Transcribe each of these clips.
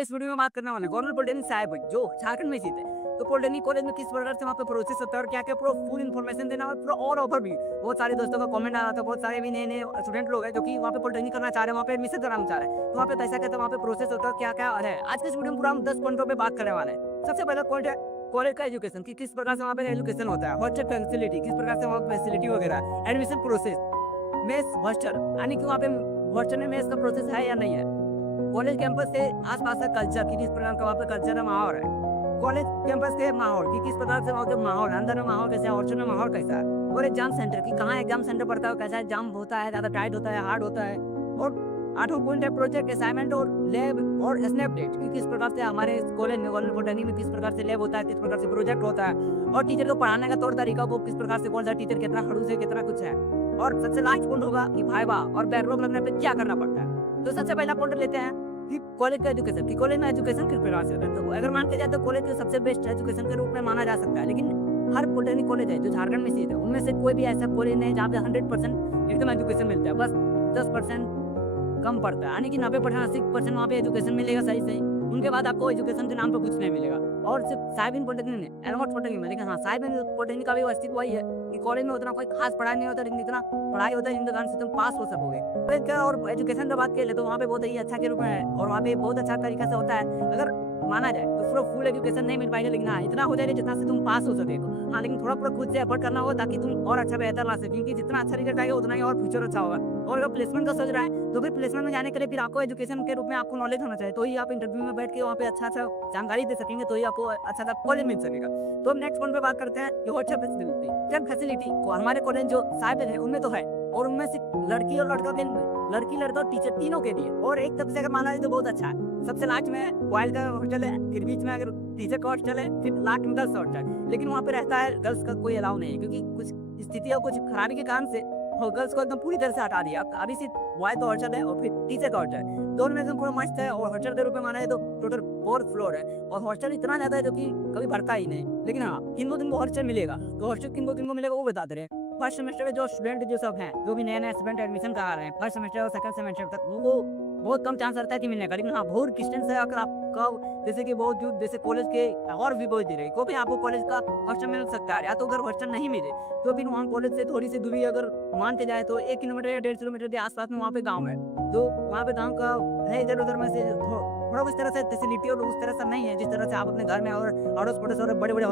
इस वीडियो में बात करने वाले गवर्नमेंट पॉलिटेक्निक साहिब जो झारखंड में स्थित है। तो पॉलिटेक्निक कॉलेज में किस प्रकार से वहाँ पे प्रोसेस होता है और क्या क्या पूरा फुल इन्फॉर्मेशन देना और पूरा और ओवर भी। बहुत सारे दोस्तों का कमेंट आ रहा था, बहुत सारे भी नए नए स्टूडेंट लोग हैं जो कि वहाँ पे पॉलिटेक्निक करना चाह रहे हैं, वहाँ पे एडमिशन कराना चाह रहे हैं। तो वहाँ पे कैसा कहते हैं, वहाँ पे प्रोसेस होता है, क्या क्या है। आज के इस वीडियो में पूरा हम 10 पॉइंटों पे बात करने वाले हैं। सबसे पहला पॉइंट है कॉलेज का एजुकेशन की किस प्रकार से वहाँ पे एजुकेशन होता है, हॉस्टल फैसिलिटी किस प्रकार से वहाँ पे फैसिलिटी वगैरह, एडमिशन प्रोसेस, मेस हॉस्टल यानी कि वहाँ पे हॉस्टल में मेस का प्रोसेस है या नहीं है, कॉलेज कैंपस के आसपास का कल्चर की किस प्रकार का वहाँ पे कल्चर है, माहौल है, कॉलेज कैंपस के माहौल की किस प्रकार से वहाँ के माहौल अंदर में माहौल कैसा है, हॉस्टल में माहौल कैसा है, और एग्जाम सेंटर की कहाँ एग्जाम सेंटर पड़ता है, कैसा एग्जाम होता है, ज्यादा टाइट होता है, हार्ड होता है। और 8वां पॉइंट है प्रोजेक्ट असाइनमेंट और लैब और स्नैप डेट की किस प्रकार से हमारे कॉलेज में गवर्नमेंट पॉलिटेक्निक में किस प्रकार से लैब होता है, किस प्रकार से प्रोजेक्ट होता है, और टीचर को पढ़ाने का तौर तरीका वो किस प्रकार से, कौन सा टीचर कितना खड़ूस है, कितना कुछ है। और सबसे लास्ट पॉइंट होगा कि भाईवा और बैकलॉग लगने पे क्या करना पड़ता है। तो सबसे पहला पॉइंट लेते हैं कि कॉलेज का एजुकेशन की कॉलेज में एजुकेशन किस प्रकार से होता है। तो अगर मानते जाए तो कॉलेज को सबसे बेस्ट एजुकेशन के रूप में माना जा सकता है, लेकिन हर पॉलिटेक्निक कॉलेज है जो झारखंड में स्थित है उनमें से कोई भी ऐसा कॉलेज नहीं जहाँ पे 100% एकदम एजुकेशन मिलता है, बस 10% कम पड़ता है, यानी कि 90% 80% वहाँ पे एजुकेशन मिलेगा सही सही। उनके बाद आपको एजुकेशन के नाम पर कुछ नहीं मिलेगा। और सिर्फ साहिब पॉलिटेक्निक नहीं, एलमोट पॉलिटेक्निक में, लेकिन हाँ साहिब पॉलिटेक्निक का भी अस्तित्व वही है कि कॉलेज में उतना कोई खास पढ़ाई नहीं होता, लेकिन इतना पढ़ाई होता है जिनके कारण से तुम पास हो सकोगे। कॉलेज का और एजुकेशन की बात करें तो वहाँ पे बहुत ही अच्छा के रूप में है और वहाँ पे बहुत अच्छा तरीका से होता है। अगर माना जाए तो पूरा फुल एजुकेशन नहीं मिल पाएगा, लेकिन हाँ इतना हो जाएगा जितना से तुम पास हो सके। हाँ लेकिन थोड़ा पूरा खुद से एफर्ट करना होगा ताकि तुम और अच्छा बेहतर ला सके, क्योंकि जितना अच्छा रिजल्ट आएगा उतना ही और फ्यूचर अच्छा होगा। और अगर प्लेसमेंट का सोच रहा है तो फिर प्लेसमेंट में जाने के लिए फिर आपको एजुकेशन के रूप में आपको नॉलेज होना चाहिए, तो ही आप इंटरव्यू में बैठ के वहाँ पे अच्छा जानकारी दे सकेंगे, तो ही आपको अच्छा सा कॉलेज मिल सकेगा। तो हम नेक्स्ट पॉइंट पे बात करते हैं कि व्हाट्सएप फैसिलिटी को हमारे कॉलेज जो साहिब है उनमें तो है, और उनमें सिर्फ लड़की और लड़का के लड़की लड़का और टीचर तीनों के लिए, और एक तरफ से अगर माना जाए तो बहुत अच्छा है। सबसे लास्ट में बॉयज का हॉस्टल है, फिर बीच में अगर टीचर का हॉस्टल है, फिर लास्ट में गर्ल्स का हॉस्टल, लेकिन वहाँ पे रहता है गर्ल्स का कोई अलाउ नहीं है, क्योंकि कुछ स्थिति और कुछ खराबी के कारण से गर्ल्स को एकदम पूरी तरह से हटा दिया। अभी सिर्फ बॉय का हॉस्टल है और फिर टीचर का हॉस्टल है, दोनों में एकदम पूरा मस्त है। और हॉस्टल के रूप में माना है तो टोटल 4 फ्लोर है, और हॉस्टल इतना ज्यादा है जो कि कभी भरता ही नहीं। लेकिन हाँ किन दिन को हॉस्टल मिलेगा, तो हॉस्टल किन को मिलेगा वो बता दे रहे हैं। फर्स्ट सेमेस्टर में जो स्टूडेंट जो सब हैं, जो भी नए स्टूडेंट एडमिशन करा रहे हैं फर्स्ट सेमेस्टर और सेकंड सेमेस्टर तक, वो बहुत कम चांस रहता है कि मिलने का। लेकिन हाँ बहुत डिस्टेंस है, अगर आपका जैसे कि बहुत दूर जैसे कॉलेज के और भी बहुत दूर है, क्योंकि आपको कॉलेज का हॉस्टल मिल सकता है, या तो अगर हॉस्टल नहीं मिले तो फिर वहाँ कॉलेज से थोड़ी सी दूरी अगर मानते जाए तो 1 किलोमीटर या 1.5 किलोमीटर के आसपास में वहाँ पे गाँव है। तो वहाँ पे गाँव का है इधर उधर में से थोड़ा उस तरह से फैसिलिटी और उस तरह से नहीं है जिस तरह से आप अपने घर में और अड़ोस पड़ोस और बड़े बड़े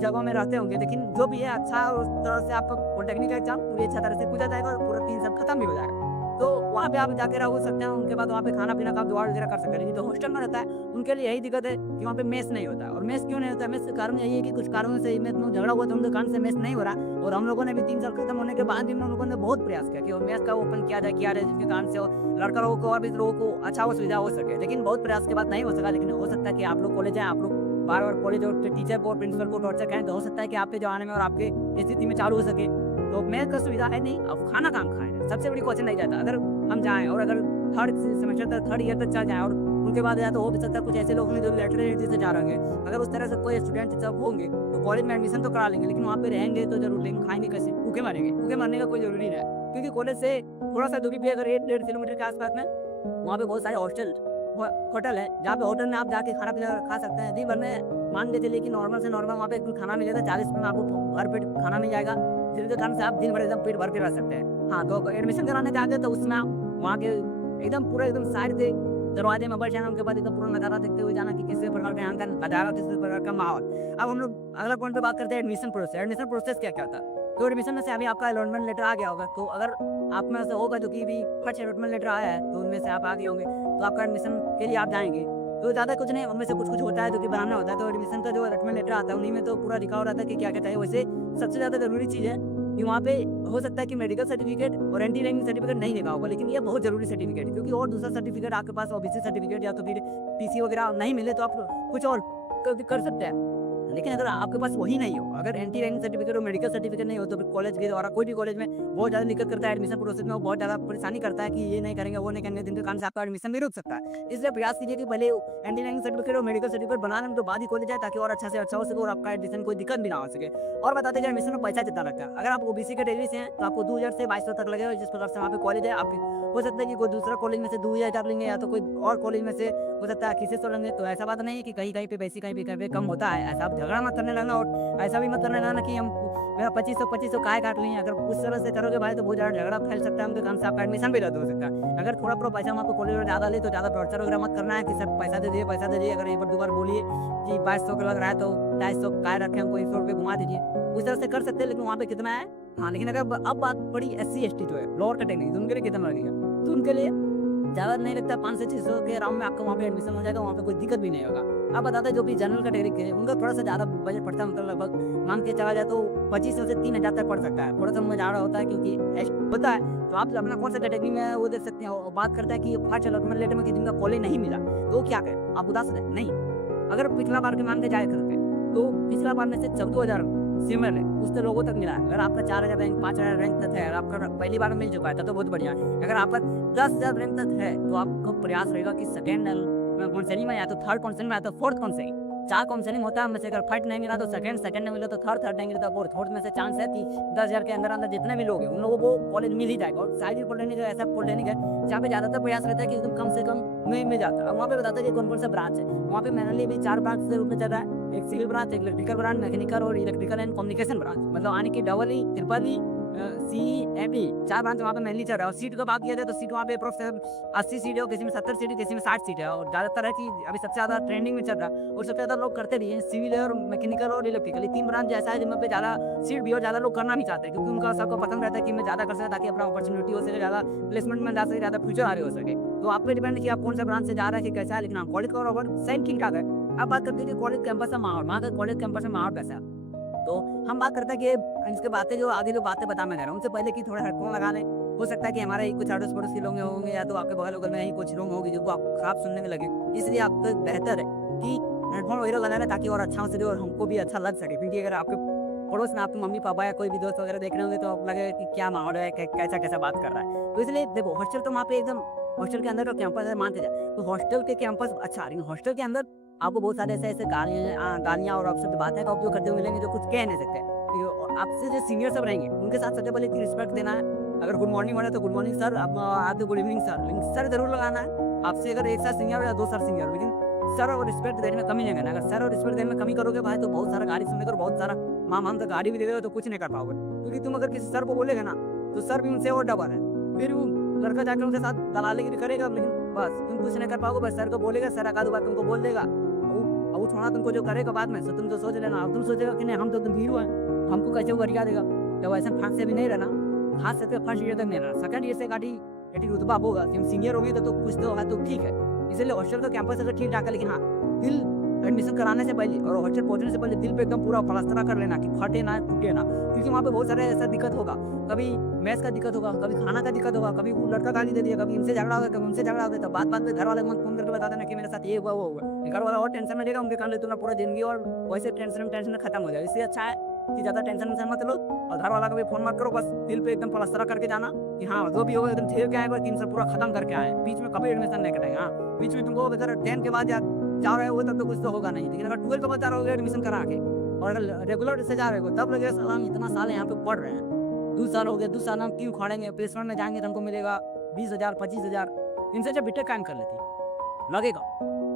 जगहों में रहते होंगे। लेकिन जो भी है अच्छा, और उस तरह से आपका पॉलिटेक्निक का एग्जाम पूरी अच्छा तरह से पूछा जाएगा और पूरा 3 साल खत्म भी हो जाएगा। तो वहाँ पे आप जाके रह सकते हैं, उनके बाद वहाँ पे खाना पीना का आप जुगाड़ वगैरह कर सकते हैं। लेकिन जो हॉस्टल में रहता है उनके लिए यही दिक्कत है कि वहाँ पे मेस नहीं होता है। और मेस क्यों नहीं होता है, मेस का कारण यही है कि कुछ कारणों से मेस में झगड़ा हुआ था, उनके कारण से मेस नहीं हो रहा। और हम लोगों ने भी 3 साल खत्म होने के बाद भी हम लोगों ने बहुत प्रयास किया कि मेस का ओपन किया जाए जिसके कारण से लड़का लोगों को और भी लोगों को अच्छा सुविधा हो सके, लेकिन बहुत प्रयास के बाद नहीं हो सका। लेकिन हो सकता है कि आप लोग कॉलेज आए, आप लोग बार बार कॉलेज और टीचर को और प्रिंसिपल को टॉर्चर करें, तो हो सकता है कि आपके जमाने में और आपके स्थिति में चालू हो सके। तो मेस का सुविधा है नहीं, अब खाना काम खाएं, सबसे बड़ी क्वेश्चन नहीं जाता। अगर हम जाएं और अगर थर्ड सेमेस्टर तक, थर्ड ईयर तक चल जाएं और उनके बाद जाए, तो हो भी सकता है कुछ ऐसे लोग होंगे जो लेटरेट से जा रहे हैं। अगर उस तरह से कोई स्टूडेंट सब होंगे तो कॉलेज में एडमिशन तो करा लेंगे, लेकिन वहाँ पे रहेंगे तो जरूर, लेकिन खाएंगे कैसे, भूखे मरेंगे। भूखे मरने का कोई जरूरी नहीं है, क्योंकि कॉलेज से थोड़ा सा दूरी पे अगर 1-1.5 किलोमीटर के आसपास में वहाँ पे बहुत सारे होटल है, जहाँ पे होटल में आप जाके खाना पीना खा सकते हैं। दिन भर में मान के चलिए कि नॉर्मल से नॉर्मल वहाँ पे खाना मिलेगा 40 रुपये में, आपको भर पेट खाना मिल जाएगा, जिसके कारण से आप दिन भर एकदम पेट भर के रह सकते हैं। हाँ तो एडमिशन कराने जाते तो उसमें आप वहाँ के एकदम पूरा एकदम साइड से दरवाजे में बैठ जाना, उनके बाद एकदम पूरा नज़ारा देखते हुए जाना कि किस प्रकार का यहाँ का नज़ारा, किस प्रकार का माहौल। अब हम लोग अगला पॉइंट पे बात करते हैं एडमिशन प्रोसेस। एडमिशन प्रोसेस क्या क्या था, तो एडमिशन में से अभी आपका अलॉटमेंट लेटर आ गया होगा, तो अगर आप में से होगा जो कि भी फर्स्ट अलॉटमेंट लेटर आया है तो उनमें से आप आ गए होंगे, तो आपका एडमिशन के लिए आप जाएंगे। तो ज़्यादा कुछ नहीं, उनमें से कुछ होता है जो कि बनाना होता है। तो एडमिशन का जो अलॉटमेंट लेटर आता है उन्हीं में तो पूरा लिखा हो रहा था कि क्या क्या चाहिए। वैसे सबसे ज़्यादा जरूरी चीज़ है कि वहाँ पे हो सकता है कि मेडिकल सर्टिफिकेट और एंटी रैंकिंग सर्टिफिकेट नहीं लिखा होगा, लेकिन ये बहुत जरूरी सर्टिफिकेट है, क्योंकि और दूसरा सर्टिफिकेट आपके पास ओबीसी सर्टिफिकेट या तो फिर पीसी वगैरह नहीं मिले तो आप कुछ और कर सकते हैं। लेकिन अगर आपके पास वही नहीं हो, अगर एंटी रैंकिंग सर्टिफिकेट और मेडिकल सर्टिफिकेट नहीं हो, तो फिर कॉलेज के द्वारा कोई भी कॉलेज में बहुत ज़्यादा दिक्कत करता है एडमिशन प्रोसेस में, वो बहुत ज़्यादा परेशानी करता है कि ये नहीं करेंगे वो नहीं करेंगे, जिनके कारण से आपका एडमिशन भी रुक सकता है। इसलिए प्रयास कीजिए कि पहले एंटी रैंकिंग सर्टिफिकेट और मेडिकल सर्टिफिकेट बनाने में तो बाद ही कॉलेज जाए, ताकि और अच्छा से अच्छा हो सके और आपका एडमिशन कोई दिक्कत भी ना हो सके। और बताते हैं एडमिशन में पैसा कितना लगता है। अगर आप ओबीसी कैटेगरी से हैं तो आपको 2000 से 2200 तक लगेगा, जिस प्रकार से वहाँ पे कॉलेज है। आपके हो सकता है कि कोई दूसरा कॉलेज में से 2000 लेंगे या तो कोई और कॉलेज में से हो सकता है किसी से लेंगे। तो ऐसा बात नहीं है कि कहीं-कहीं पे बेसी कहीं पे कम होता है। ऐसा आप झगड़ा मत करने लगना और ऐसा भी मत करने लगना कि हम 2500 काहे काट लिए। अगर उस तरह से करोगे भाई तो बहुत ज़्यादा झगड़ा फैल सकता है, उनके कारण से आपका एडमिशन भी रद्द हो सकता है। अगर थोड़ा पैसा हम आपको कॉलेज में ज़्यादा ले तो ज़्यादा टॉर्चर वगैरह मत करना है कि सर पैसा दे दीजिए। अगर एक बार 2 बार बोलिए कि 2200 का लग रहा है तो 250 काहे रखे, हमको 100 रुपये घुमा दीजिए। उस तरह से कर सकते हैं, लेकिन वहाँ पे कितना है। हाँ, लेकिन अगर अब बात पड़ी SC ST जो है लोअर कैटेगरी, तो उनके लिए कितना लगेगा? तो उनके लिए ज़्यादा नहीं लगता, 500 से 600 के अराउंड में आपका वहाँ पे एडमिशन हो जाएगा। वहाँ पे कोई दिक्कत भी नहीं होगा। अब बताते हैं जो भी जनरल कैटेगरी के हैं उनका थोड़ा सा ज़्यादा बजट पड़ता है, मतलब लगभग मान के चला जाए तो 2500 से 3000 तक पड़ सकता है। थोड़ा सा उनमें ज़्यादा होता है क्योंकि होता है। तो आप अपना कौन सा कैटेगरी में वो देख सकते हैं। और बात करता है कि फर्स्ट अलॉटमेंट लेटर में कि जिनका कॉलेज नहीं मिला तो क्या करें, आप उदास रहे नहीं। अगर पिछला बार के मान के जाए करते तो पिछला बार में से 14,000 सिमिलर है उससे लोगों तक मिला है। अगर आपका 4000 रैंक 5000 रैंक तक है, अगर आपका पहली बार में मिल चुका है तो बहुत बढ़िया है। अगर आपका 10,000 रैंक तक है तो आपका प्रयास रहेगा कि सेकेंड काउंसलिंग में या तो थर्ड काउंसलिंग में या तो फोर्थ काउंसलिंग, 4 काउंसलिंग होता है। से अगर फर्स्ट नहीं मिला तो सेकंड नहीं मिला तो थर्ड नहीं मिला तो फोर्थ में से चांस है कि 10,000 के अंदर जितने भी लोग हैं उन लोगों को कॉलेज मिल ही जाएगा। और शायद पॉलिटेक्निक ऐसा पॉलिटेक्निक है जहाँ पे ज़्यादातर प्रयास रहता है कि एकदम कम से कम में मिल जाता है। वहाँ पे बताता है कि कौन सा ब्रांच है। वहाँ पे मैनुअली भी 4 ब्रांच के रूप में चल रहा है, एक सिविल ब्रांच, एक इलेक्ट्रिकल ब्रांच, मैकेनिकल और इलेक्ट्रिकल एंड कम्युनिकेशन ब्रांच, मतलब आने की double E triple E CEME 4 branch वहाँ पे मेनली चल रहा है। और सीट का बात किया जाए तो सीट वहाँ पे अप्रोक्स 80 सीट है और किसी में 70 सीट है, किसी में 60 सीट है। और ज़्यादातर है कि अभी सबसे ज़्यादा ट्रेंडिंग में चल रहा है और सबसे ज़्यादा लोग करते भी हैं सिविल और मैकेनिकल और इलेक्ट्रिकल। ये 3 ब्रांच ऐसा है जिनमें पे ज़्यादा सीट भी और ज़्यादा लोग करना भी चाहते हैं क्योंकि उनका सबको पसंद रहता है कि मैं ज़्यादा कर सकें ताकि अपना अपॉर्चुनिटी हो सके, ज़्यादा प्लेसमेंट में जा सके, ज़्यादा फ्यूचर आगे हो सके। तो आप पे डिपेंड कि आप कौन सा ब्रांच से जा रहे हैं कि कैसा है। लेकिन हाँ, कॉलेज का और सही ठीक ठाक है। अब बात करते हैं कि कॉलेज कैंपस का माहौल, वहाँ का कॉलेज कैंपस में माहौल कैसा है। तो हम बात करते हैं कि इसके बातें जो आगे जो बातें बता मैं रहा हूँ उनसे पहले कि थोड़ा हेडफोन लगा लें। हो सकता है कि हमारे कुछ अड़ोस पड़ोस के लोग होंगे या तो आपके बगल बगल में ही कुछ लोग होंगे जिनको आप खराब सुनने में लगे, इसलिए आपको बेहतर है कि हेडफोन वगैरह लगा लें ताकि और अच्छा हो सके और हमको भी अच्छा लग सके। क्योंकि अगर आपके पड़ोस में आपके मम्मी पापा या कोई भी दोस्त वगैरह देख रहे होंगे तो आप लगे कि क्या माहौल है, कैसा कैसा बात कर रहा है। तो इसलिए देखो हॉस्टल तो वहाँ पे एकदम हॉस्टल के अंदर का कैंपस है मानते जाए तो हॉस्टल के कैंपस अच्छा, लेकिन हॉस्टल के अंदर आपको बहुत सारे ऐसे गालियाँ और आपसे बातें का उपयोग करते हुए मिलेंगे जो कुछ कह नहीं सकते। आपसे जो सीनियर सब रहेंगे उनके साथ सबसे पहले रिस्पेक्ट देना है। अगर गुड मॉर्निंग बोले तो गुड मॉर्निंग सर, आप गुड इवनिंग सर, लेकिन सर जरूर लगाना है। आपसे अगर एक सर सीनियर या 2 सर सीनियर, लेकिन सर और रिस्पेक्ट देने में कमी नहीं करना। अगर सर और रिस्पेक्ट देने में कमी करोगे भाई तो बहुत सारा गाड़ी सुनने और बहुत सारा माम तो गाड़ी भी दे दो तो कुछ नहीं कर पाओगे। क्योंकि तुम अगर किसी सर को बोलेगा ना तो सर भी उनसे और डबल है, फिर वो लड़का जाकर उनके साथ दलाली करेगा, लेकिन बस तुम कुछ नहीं कर पाओगे। बस सर को बोलेगा, सर आधा बात तुमको बोल देगा, वो थोड़ा तुमको जो करेगा बाद में तुम तो सोच लेना। तुम सोचेगा कि नहीं हम तो हीरो हैं, हमको कैसे वो गरिया देगा। जब ऐसे फांस से भी नहीं रहना, खास करके फर्स्ट ईयर तक नहीं रहना। सेकंड ईयर से गाड़ी रुतबा होगा, सीनियर होगी तो कुछ तो होगा तो ठीक है। इसलिए हॉस्टल का कैंपस अगर ठीक ठाक है, लेकिन हाँ दिल एडमिशन कराने से पहले और हॉस्टल पहुंचने से पहले दिल पे एकदम पूरा प्लास्टर कर लेना कि फटे ना टूटे ना। क्योंकि वहाँ पे बहुत सारे ऐसा दिक्कत होगा, कभी मैथ्स का दिक्कत होगा, कभी खाना का दिक्कत होगा, कभी वो लड़का गाली दे दिया, कभी इनसे झगड़ा होगा, कभी उनसे झगड़ा होगा। तो बात में घर वाले मन फोन करके बता देना कि मेरे साथ ये हुआ वो हुआ। घर वाला और टेंशन में रहेगा, उनके कारण तुम्हारा पूरा जिंदगी और वैसे टेंशन खत्म हो जाए। इसलिए अच्छा है कि ज़्यादा टेंशन मत लो और घर वाला का भी फोन मत करो। बस दिल पे एकदम प्लास्टर करके जाना कि हाँ जो भी होगा एकदम झेल के आए, बस 3 साल पूरा खत्म करके आए। बीच में कभी एडमिशन नहीं करेंगे। हाँ बीच में तुमको अगर 10 के बाद या जा रहे हो तब तो कुछ तो होगा नहीं, लेकिन अगर 12 के बाद जा रहे हो एडमिशन करा के और अगर रेगुलर से जा रहे हो तब लगेगा सलाम इतना साल यहाँ पे पढ़ रहे हैं, 2 साल हो गए, 2 साल हम क्यों खड़ेंगे। प्लेसमेंट में जाएंगे तो हमको मिलेगा 20,000 25,000, इनसे जब बीटेक काम कर लेती लगेगा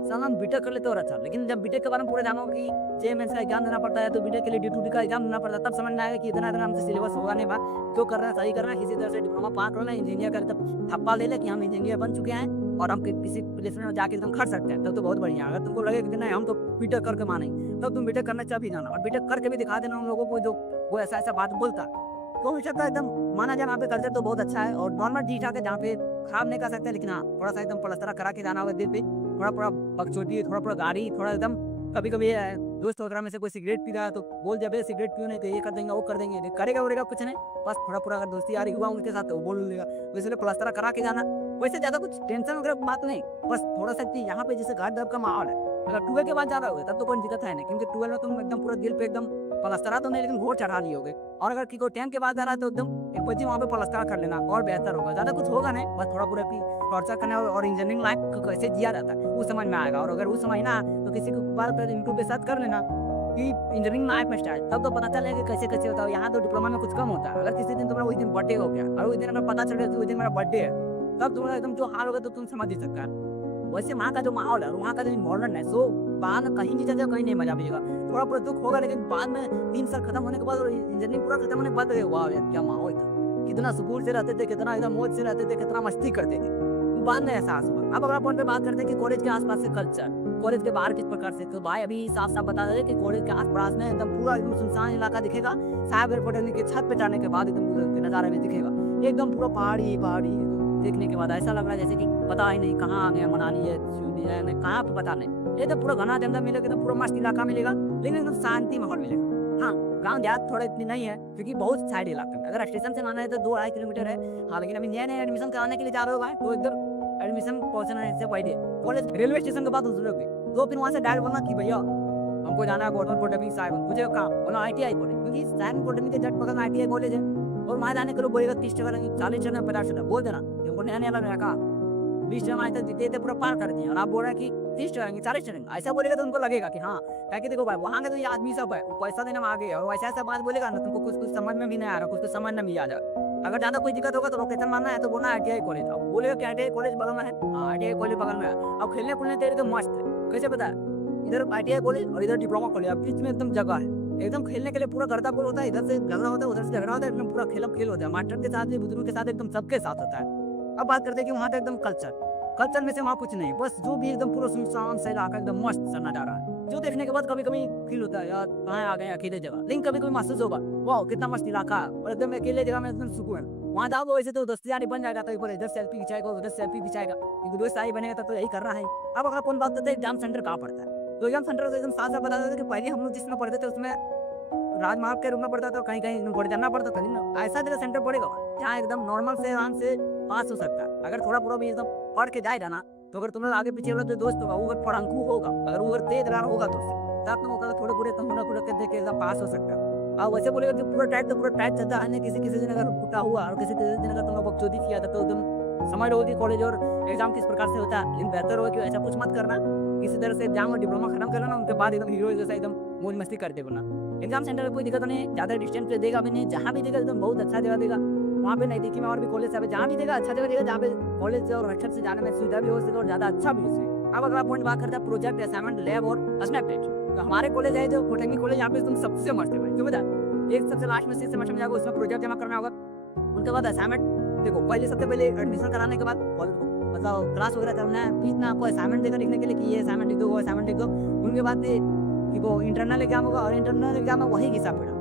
साल हम बीटेक कर लेते और अच्छा। लेकिन जब बीटेक के बारे में पूरे जानो कि JMS का एग्जाम देना पड़ता है तो बीटेक के लिए D2D का एग्जाम देना पड़ता है, तब समझ में आएगा कि इतना हमसे सिलेबस होगा नहीं। बात क्यों कर रहे हैं, सही कर रहे हैं, किसी तरह से डिप्लोमा पास कर लें, इंजीनियर कर तब थप्पा ले ले कि हम इंजीनियर बन चुके हैं और हम किसी प्लेसमेंट में जाके एकदम खट सकते हैं, तब तो बहुत बढ़िया। अगर तुमको लगे कि नहीं हम तो बीटेक करके मानेंगे तब तुम बीटेक करना चाह भी जाना और बीटेक करके भी दिखा देना उन लोगों को जो वो ऐसा बात बोलता है। तो हमेशा का एकदम माना जाए वहाँ पे कल्चर तो बहुत अच्छा है और नॉर्मल ठीक ठाक है जहाँ पे खराब नहीं कर सकते। लेकिन हाँ थोड़ा सा एकदम प्लास्टर करा के जाना होगा दिल पे, थोड़ा बकचोदी, थोड़ा गाड़ी, थोड़ा एकदम कभी कभी दोस्त वगैरह में से कोई सिगरेट पी रहा है तो बोल जब सिगरेट पियो नहीं तो ये कर देंगे वो कर देंगे, करेगा वरेगा कुछ नहीं, बस थोड़ा अगर दोस्ती यारी हुआ उनके साथ तो वो बोल देगा। तो इसलिए प्लास्टर करा के जाना, वैसे ज़्यादा कुछ टेंशन वगैरह बात नहीं, बस थोड़ा सा यहाँ पे जैसे घाट दब का माहौल है। अगर 12 के बाद जा रहा होगा तब तो कोई दिक्कत है नहीं, क्योंकि 12 में तुम एकदम पूरा दिल पे एकदम प्लास्टर तो नहीं लेकिन घोर चढ़ा लिए होगे। और अगर किसी 10 के बाद जा रहा है तो एकदम एक बच्ची वहाँ पे प्लास्टर कर लेना और बेहतर होगा। ज़्यादा कुछ होगा नहीं, बस थोड़ा पूरा टॉर्चर करना और इंजीनियरिंग लाइफ को कैसे जिया जाता है वो समझ में आएगा। और अगर वो समझ ना तो किसी को बात पर यूट्यूब पे सर्च कर लेना कि इंजीनियरिंग लाइफ में स्टार्ट, तब तो पता चलेगा कैसे होता है। यहाँ तो डिप्लोमा में कुछ कम होता है। अगर किसी दिन तुम्हारा उस दिन बर्थडे हो गया और उस दिन अगर पता चल रहा है उस दिन मेरा बर्थडे है तब तुम्हारा एकदम जो हाल होगा तो तुम समझ ही सकते हैं। वैसे वहाँ का जो माहौल है, वहाँ का जो इन्वायरमेंट है, सो बाद में कहीं नहीं चले कहीं नहीं मजा मिलेगा। थोड़ा पूरा दुख होगा, लेकिन बाद में 3 साल खत्म होने के बाद और इंजीनियरिंग पूरा खत्म होने के बाद वाह यार क्या माहौल था, कितना सुकून से रहते थे, कितना एकदम मौज से रहते थे, कितना मस्ती करते थे, बाद में एहसास हुआ। अब अगला पॉइंट पे बात करते हैं कि कॉलेज के आसपास से कल्चर, कॉलेज के बाहर किस प्रकार से। तो भाई अभी साफ साफ बता रहे कि कॉलेज के आसपास में एकदम पूरा एकदम सुनसान इलाका दिखेगा। साइबर पॉलिटेक्निक के छत पे चढ़ने के बाद एकदम नज़ारे में दिखेगा एकदम पूरा पहाड़ी पहाड़ी। देखने के बाद ऐसा लग रहा है जैसे कि पता ही नहीं कहाँ आ गए, मनाली है, शिमला है, कहाँ पे पता नहीं। ये तो पूरा घना जंगल मिलेगा, तो पूरा मस्त इलाका मिलेगा, लेकिन एकदम शांति माहौल मिलेगा। हाँ, गाँव देहात थोड़ा इतनी नहीं है क्योंकि बहुत साइड इलाका है। अगर स्टेशन से आना है तो 2-2.5 किलोमीटर है। हाँ, लेकिन अभी नए एडमिशन कराने के लिए जा रहे हो भाई, तो इधर एडमिशन पहुंचने से पहले कॉलेज रेलवे स्टेशन के बाद उतरोगे तो फिर वहाँ से डायरेक्ट बोलना कि भैया हमको जाना है गवर्नमेंट पॉलिटेक्निक साहिब, मुझे कहाँ बोला ITI कॉलेज, क्योंकि साहिब पॉलिटेक्निक के जट बगल में ITI कॉलेज है। और वहाँ जाने के लिए बोलेगा 30 टका लगेगा, 40 टका 50 टका बोल देना। हमको नया नया लग रहा है कहा 20 टका आज तक देते पूरा पार कर दिए, और आप बोल रहे हैं कि 30 टका 40 टका, ऐसा बोलेगा तो उनको लगेगा कि हाँ क्या देखो भाई वहाँ के तो ये आदमी सब है, पैसा देने में आ गए, और ऐसा बात बोलेगा ना तुमको कुछ समझ में भी नहीं आ रहा, कुछ समझ में भी आ जाएगा। अगर ज्यादा कोई दिक्कत होगा तो लोकेशन मारना है तो बोलना ITI कॉलेज आओ, बोलेगा कि ITI कॉलेज बगल में है। हाँ, ITI कॉलेज बगल में है। अब खेलने कूदने तेरे तो मस्त है, कैसे पता है, इधर ITI कॉलेज और इधर डिप्लोमा कॉलेज, बीच में एकदम जगह है, एकदम खेलने के लिए पूरा गर्दापुर होता है, इधर से झगड़ा होता है, उधर से झगड़ा होता है, एकदम पूरा खेल होता है, मास्टर के साथ भी, बुजुर्ग के साथ, एकदम सबके साथ होता है। अब बात करते हैं कि वहाँ का एकदम कल्चर में से वहाँ कुछ नहीं, बस जो भी एकदम पूरा सुनसान सा इलाका एकदम मस्त सा नजारा है, जो देखने के बाद कभी कभी फील होता है यार कहाँ आ गए अकेले जगह, लेकिन कभी कभी महसूस होगा वाह कितना मस्त इलाका है, और एकदम अकेले जगह में एकदम सुकून है। वहाँ जाओगे वैसे तो दोस्ती बन जाएगा, तो इधर सेल्फी खिंचाएगा, उधर सेल्फी खिंचाएगा, दोस्त आई बनेगा तो यही कर रहा है। अब अगर अपन बात करते हैं एग्जाम सेंटर कहाँ पड़ता है, तो एग्जाम सेंटर तो एकदम साफ साफ बता देते कि पहले हम लोग जिसमें पढ़ते थे उसमें राजमार्ग के रुकना पड़ता था, कहीं कहीं बढ़ जाना पड़ता था, नहीं ऐसा जगह सेंटर पड़ेगा जहाँ एकदम नॉर्मल से आराम से पास हो सकता है। अगर थोड़ा पूरा भी एकदम पढ़ के जाएगा ना, तो अगर तुम्हें आगे पीछे वाला जो दोस्त होगा वो अगर पढ़ाकू होगा, अगर वो अगर तेज रहा होगा तो तब तुम होगा थोड़े पूरे तुम के देख के एकदम पास हो सकता है। और वैसे बोलेगा कि पूरा टाइट तो पूरा टाइट चलता है, किसी किसी दिन अगर फूटा हुआ और किसी किसी दिन अगर तुम लोग बकचोदी किया था तो एकदम समझ लो कि कॉलेज और एग्जाम किस प्रकार से होता है। लेकिन बेहतर होगा कि ऐसा कुछ मत करना, किसी तरह से एग्जाम और डिप्लोमा खत्म कर लेना, उनके बाद एकदम हीरो जैसा एकदम मौज मस्ती करते बोलना। एग्जाम सेंटर में कोई दिक्कत नहीं, ज़्यादा डिस्टेंस पे देगा भी नहीं, जहाँ भी देगा एकदम बहुत अच्छा जगह देगा। वहाँ पे नज़दीकी में और भी कॉलेज है, जहाँ भी देगा अच्छा जगह देगा, जहाँ पे कॉलेज से और हॉस्टल से जाने में सुविधा भी हो सके और ज़्यादा अच्छा भी हो सके। अब अगला पॉइंट बात करता है प्रोजेक्ट, असाइनमेंट, लैब और स्नैपचैट। तो हमारे कॉलेज है जो पॉलिटेक्निक कॉलेज, यहाँ पे तुम सबसे मस्त है भाई, क्यों बता, एक सबसे लास्ट में 6 सेमेस्टर में जाकर उसमें प्रोजेक्ट जमा करना होगा, उनके बाद असाइनमेंट। देखो पहले सबसे पहले एडमिशन कराने के बाद मतलब क्लास वगैरह करना है, बीच में आपको असाइनमेंट देकर लिखने के लिए कि ये असाइनमेंट लिख दो, वो असाइनमेंट लिख दो। उनके बाद कि वो इंटरनल एग्जाम होगा, और इंटरनल एग्जाम में वही हिसाब पड़ा,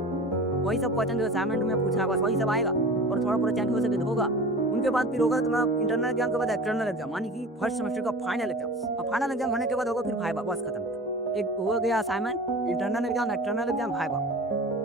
वही सब क्वेश्चन जो असाइनमेंट में पूछा बस वही सब आएगा, और थोड़ा पूरा चेंज हो सके तो होगा। उनके बाद फिर होगा तुम्हारा इंटरनल एग्जाम के बाद एक्सटर्नल एग्जाम, यानी कि फर्स्ट सेमेस्टर का फाइनल एग्जाम, और फाइनल एग्जाम होने के बाद होगा फिर वाइवा, बस खत्म। एक हो गया assignment, internal exam, external exam, viva.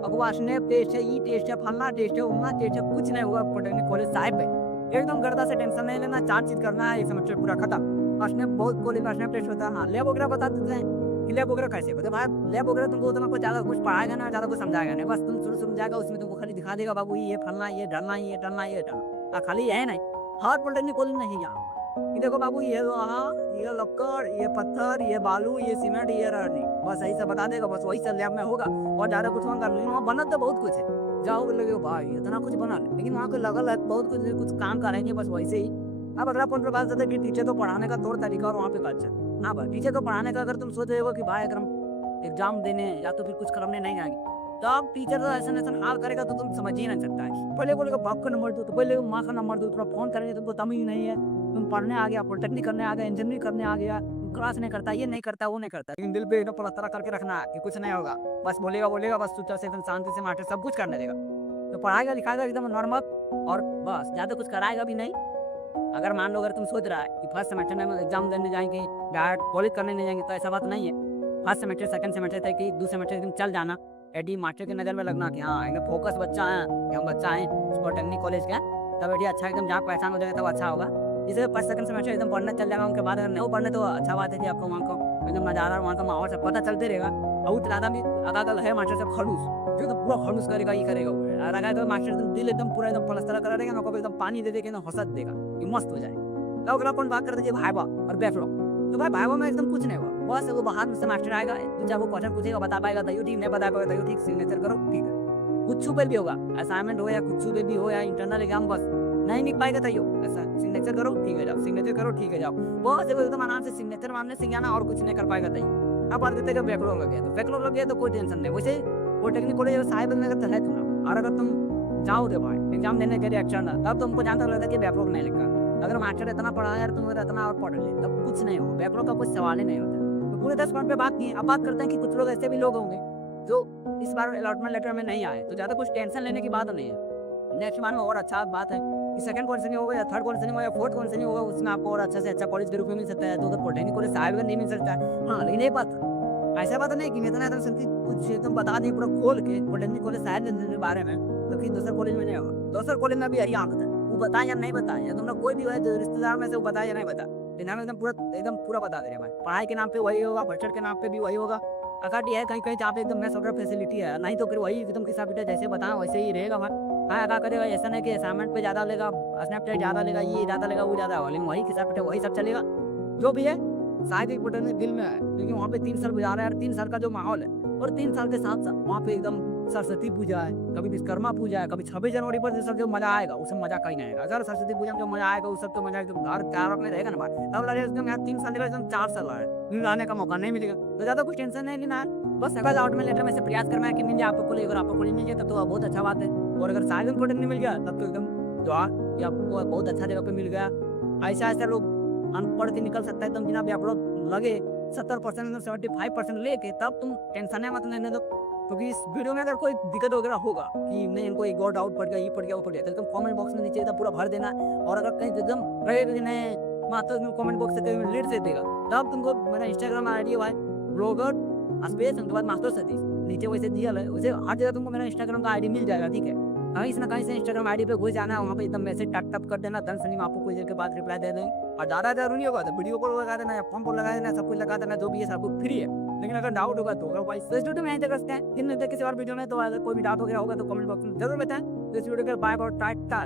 अब वो स्नैप टेस्ट है, ई टेस्ट है, फलना टेस्ट है, उमना टेस्ट है, कुछ नहीं होगा पॉलिटेक्निक कॉलेज साहिब पे। एकदम गर्दा से टेंशन नहीं लेना, 4 चीज करना है, एक सेमेस्टर पूरा खत्म। और स्नैप बहुत कॉलेज में स्नैप टेस्ट होता है। हाँ, लैब वगैरह बता देते हैं कि लैब वगैरह कैसे होता है भाई, लैब वगैरह तुमको उतना कुछ ज़्यादा कुछ पढ़ाएगा ना, ज़्यादा कुछ समझाएगा नहीं, बस तुम शुरू जाएगा उसमें तुमको खाली दिखा देगा बाबू ये फलना, ये डालना, ये डालना, ये डालना, खाली है नहीं। हर पॉलिटेक्निक कॉलेज नहीं यहाँ ये देखो बाबू ये ये लक्कड़, ये पत्थर, ये बालू, ये सीमेंट, ये रॉड, बस यही सब बता देगा, बस वही सब लैब में होगा, और ज़्यादा कुछ वहाँ करना। वहाँ बनत तो बहुत कुछ है, जाओगे लगे भाई इतना कुछ बना, लेकिन वहाँ को लगल है बहुत कुछ काम करेंगे बस वैसे ही। अब अगला पॉइंट पर बात करते हैं कि टीचर को पढ़ाने का तौर तरीका और वहाँ पे कल्चर। हाँ भाई, टीचर को पढ़ाने का अगर तुम सोच रहे हो कि भाई अगर हम एग्जाम देने या तो फिर कुछ करने नहीं जाएंगे, तो अब टीचर तो ऐसा हाल करेगा तो तुम समझ ही नहीं सकता है। पहले बोलेगा बाप का नंबर दो, तो पहले माँ का नंबर दो, थोड़ा फोन करेंगे तुमको तमीज नहीं है, तुम पढ़ने आ गया, पॉलिटेक्निक करने आ गया, इंजीनियरिंग करने आ गया, क्लास नहीं करता, ये नहीं करता, वो नहीं करता, लेकिन दिल पे एकदम पलस्तर करके रखना कि कुछ नहीं होगा, बस बोलेगा बस चुपचाप से एकदम शांति से मास्टर सब कुछ करने देगा। तो पढ़ाएगा लिखाएगा एकदम नॉर्मल, और बस ज़्यादा कुछ कराएगा भी नहीं। अगर मान लो अगर तुम सोच रहा है कि फर्स्ट सेमेस्टर में एग्जाम देने जाएंगे, डायरेक्ट कॉलेज करने नहीं जाएंगे, तो ऐसा बात नहीं है। फर्स्ट सेमेस्टर सेकंड सेमेस्टर तक कि 2 सेमेस्टर एकदम चल जाना, एडी मास्टर की नज़र में लगना कि हाँ एकदम फोकस बच्चा है कि हम बच्चा हैं पॉलिटेक्निक कॉलेज का, तब एडी अच्छा एकदम जहाँ पहचान हो जाएगा तब अच्छा होगा। जैसे फर्स्ट सेकंड सेमेस्टर एकदम पढ़ना चल जाएगा, उनके बाद अगर नहीं पढ़ने तो अच्छा बात है कि आपको वहाँ को एकदम नज़ारा वहाँ का माहौल सब पता चलते रहेगा। और ज़्यादा भी अगर है मास्टर से खड़ूस जो तो पूरा खड़ूस करेगा, ये करेगा और अगर तो मास्टर दिल एकदम पूरा एकदम पलस्तर करा देगा, ना एकदम पानी दे देगा, हंसत देगा कि मस्त हो जाए। तो अगर अपन बात करते हैं भाईवा और बैकलॉग, तो भाई भाईवा में एकदम कुछ नहीं हुआ, बस वो बाहर से मास्टर आएगा, चाहे वो क्वेश्चन पूछेगा बता पाएगा तो ठीक, नहीं बता पाएगा तो ठीक, सिग्नेचर करो ठीक है। कुछ पे भी होगा, असाइनमेंट हो या कुछ पे भी हो या इंटरनल एग्जाम, बस नहीं लिख पाएगा तो ऐसा सिग्नेचर करो ठीक है जाओ, सिग्नेचर करो ठीक है जाओ। बहुत जगह एकदम आराम से सिग्नेचर मारने से जाना और कुछ नहीं कर पाएगा तई। अब बात करते हैं जब बैकलॉग लग गया तो बैकलॉग लग गया तो कोई टेंशन नहीं। वैसे पॉलिटेक्निक कॉलेज साहिब बनने का है चुनाव, और अगर तुम जाओ रे भाई एग्जाम देने के लिए एक्शन तब तुमको जानता लगता है कि बैकलॉग नहीं लिखा। अगर मास्टर इतना पढ़ा यार तुम इतना और पढ़ ले तब कुछ नहीं हो, बैकलॉग का कुछ सवाल ही नहीं होता। तो पूरे 10 मिनट पे बात की। अब बात करते हैं कि कुछ लोग ऐसे भी लोग होंगे जो इस बार अलॉटमेंट लेटर में नहीं आए, तो ज़्यादा कुछ टेंशन लेने की बात नहीं है। नेक्स्ट बार में और अच्छा बात है कि सेकंड काउंसलिंग होगा या थर्ड काउंसलिंग होगा या फोर्थ काउंसलिंग होगा, उसमें आपको और अच्छा से अच्छा कॉलेज के रूप में मिल सकता है। तो उधर पॉलिटेक्निक कॉलेज साहिब नहीं मिल सकता है। हाँ लेकिन ये बात ऐसा बात नहीं कि मैं इतना सुनती कुछ एकदम बता दी पूरा खोल के पॉलिटेक्निक कॉलेज साहिब के बारे में, तो फिर दूसरे कॉलेज में नहीं होगा। दूसरे कॉलेज में भी यही आदत है, वो बताए या नहीं बताए, या तुमने कोई भी है रिश्तेदार में से वो बताए या नहीं बता, लेकिन हम एकदम पूरा बता दे रहे हैं। पढ़ाई के नाम पे वही होगा, बजट के नाम पे भी वही होगा। अकाटी है कहीं कहीं जहाँ पे एकदम मेस वगैरह फैसिलिटी है, नहीं तो फिर वही एकदम किसा बेटा जैसे बताया वैसे ही रहेगा। हाँ अका करेगा, ऐसा नहीं कि असाइनमेंट पे ज़्यादा लेगा, स्नैपचैट ज़्यादा लेगा, ये ज़्यादा लेगा, वो ज़्यादा होगा, लेकिन वही किसा बेटा वही सब चलेगा जो भी है। शायद एक बटन में दिल में है, क्योंकि वहाँ पे 3 साल गुजारा है और 3 साल का जो माहौल है, और 3 साल के साथ साथ वहाँ पे एकदम सरस्वती पूजा है, कभी विश्वकर्मा पूजा है, कभी 26 जनवरी पर सब जो मजा आएगा उसमें मजा कहीं नहीं आएगा। अगर सरस्वती पूजा में जो मजा आएगा उस सब तो मजा एकदम घर प्यार में रहेगा ना बात, तब लगे एकदम यहाँ 3 साल लेगा एकदम 4 साल है लाने का मौका नहीं मिलेगा। तो ज़्यादा कुछ टेंशन नहीं लेना है, बस अगर अलॉटमेंट लेटर में से प्रयास करना है कि मिल जाए आपको कॉलेज। अगर आपको कॉलेज मिल गया तब तो बहुत अच्छा बात है, और अगर साइड इंपॉर्टेंट नहीं मिल गया तब तो एकदम दुआ कि आपको बहुत अच्छा जगह पे मिल गया। ऐसा ऐसा लोग अनपढ़ से निकल सकता है एकदम बिना भी अपलोड लगे 70% 75% लेके, तब तुम टेंशन मत लेने दो। क्योंकि इस वीडियो में अगर कोई दिक्कत वगैरह होगा कि नहीं इनको एक और डाउट पड़ गया, ये पड़ गया वो पड़ गया, तो एकदम कमेंट बॉक्स में नीचे एकदम पूरा भर देना। और अगर कहीं एकदम रहेगा कि नहीं मात्र कमेंट बॉक्स से लीड से देगा, तब तुमको मेरा इंस्टाग्राम आई डी है ब्लॉगर स्पेस उनके बाद मास्टर सतीश नीचे वैसे दिया है, वैसे हर जगह तुमको मेरा इंस्टाग्राम का आईडी मिल जाएगा। ठीक है, कहीं से ना कहीं से इंस्टाग्राम आईडी पे घुस जाना है, वहाँ पे एकदम मैसेज टप कर देना, 10 मिनट आपको कुछ देर के बाद रिप्लाई दे देंगे। और ज़्यादा जरूरी होगा तो वीडियो कॉल लगा देना या फोन कॉल लगा देना, सब कुछ लगा देना, जो भी है सब कुछ फ्री है। लेकिन अगर डाउट होगा तो भाई इस वीडियो में यहीं तक रखते हैं, फिर मिलते हैं किसी और वीडियो में। तो अगर कोई भी डाउट वगैरह होगा तो कमेंट बॉक्स में जरूर बताएं। तो इस वीडियो के बाय बाय टाटा।